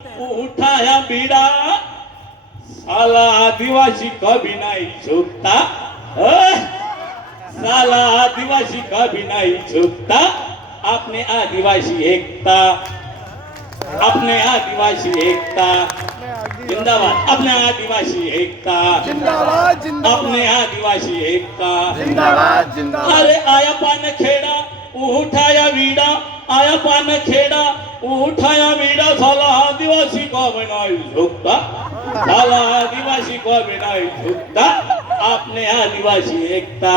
उठाया बीड़ा साला आदिवासी कभी नहीं झुकता। साला आदिवासी कभी नहीं झुकता। अपने आदिवासी एकता, अपने आदिवासी एकता जिंदाबाद, अपने आदिवासी एकता जिंदाबाद जिंदाबाद, अपने आदिवासी एकता जिंदाबाद जिंदाबाद। अरे आया पान खेड़ा उठाया बीड़ा, आया पान खेड़ा उठाया बीड़ा, साला आदिवासी को बनाई झुकता, साला आदिवासी को बनाई झुकता। अपने आदिवासी एकता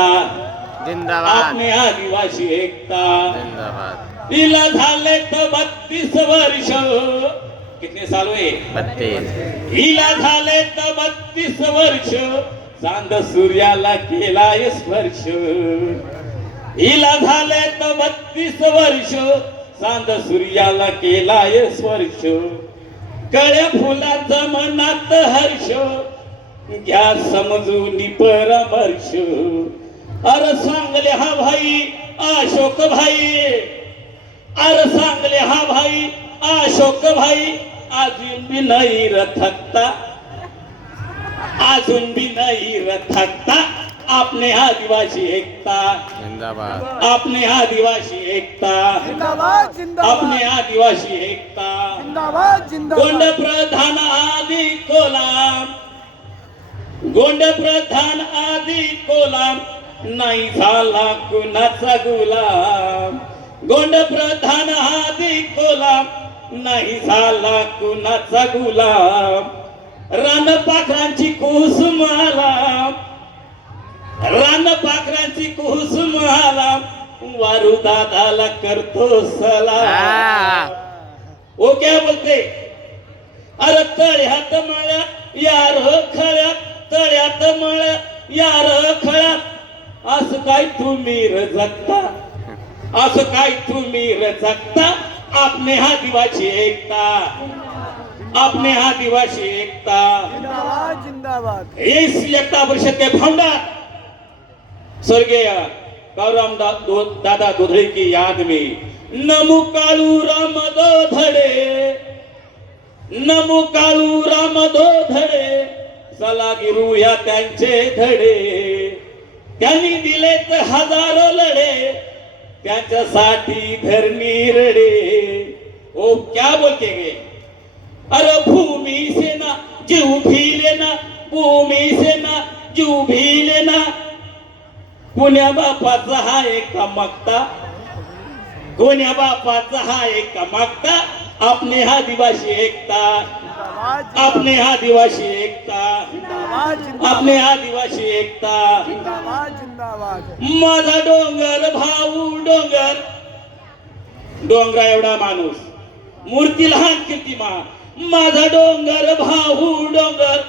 जिंदाबाद, अपने आदिवासी एकता जिंदाबाद। इला झाले तर 32 वर्ष, कितने साल हुए? 32। हिला झाले तर 32 वर्ष, चांद सूर्याला केलाय स्पर्श। हिला झाले तर 32 वर्ष, चांद सूर्याला केलाय स्पर्श। कळ्या फुलाचा मनात हर्ष, घ्या समजून परामर्श। अरे सांगले हा भाई अशोक भाई, अरे सांगले हा भाई अशोक भाई, अजून भी नाही र थकता, अजून भी नाही र थकता। अपने आदिवासी एकता जिंदाबाद, अपने आदिवासी एकता जिंदाबाद जिंदाबाद, अपने आदिवासी एकता। जिंदाबाद जिंदाबाद। गोंड प्रधान आदि कोलाम, गोंड प्रधान आदि कोलाम, नाही झाला कुणाचा गुलाम। गोंड प्रधान आदि कोलाम, नाही झाला कुणाचा गुलाम। रणपाखरांची कुसुमाला, रणपाखरांची कुसुमाला, वारू दादाला करतो सलाम। वो क्या बोलते? अरे तळ्यात मळ्या यार खळ्या, तळ्यात मळ्या यार खळ्या, असं काय तुम्ही र जगता, असं काय तुम्ही र जगता। अपने आदिवासी एकता, अपने आदिवासी एकता। जिंदाबाद जिंदाबाद। इस एकता परिषद के फाउंडर स्वर्गीय गौराम दादा दुधड़े की याद में नमो कालू राम धड़े, नमो कालू राम धड़े, सलागिरू या त्यांचे धडे। त्यांनी दिलेत हजारो लढे, त्यांच्यासाठी धरणी रडे। ओ क्या बोलते गे? अरे भूमी से ना जीव भी लेना, भूमी से ना जीव भी लेना। पुण्या बापाचा हा एक मागता, कोण्या बापाचा हा एक मागता। अपने आदिवासी एकता, अपने आदिवासी एकता, अपने आदिवासी एकता। जिंदाबाद जिंदाबाद। माझा डोंगर भाऊ डोंगर, डोंगरा एवढा माणूस, मूर्ती लहान कीर्तिमा। माझा डोंगर भाऊ डोंगर,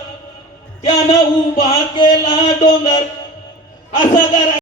त्यानं उभा केला डोंगर, असा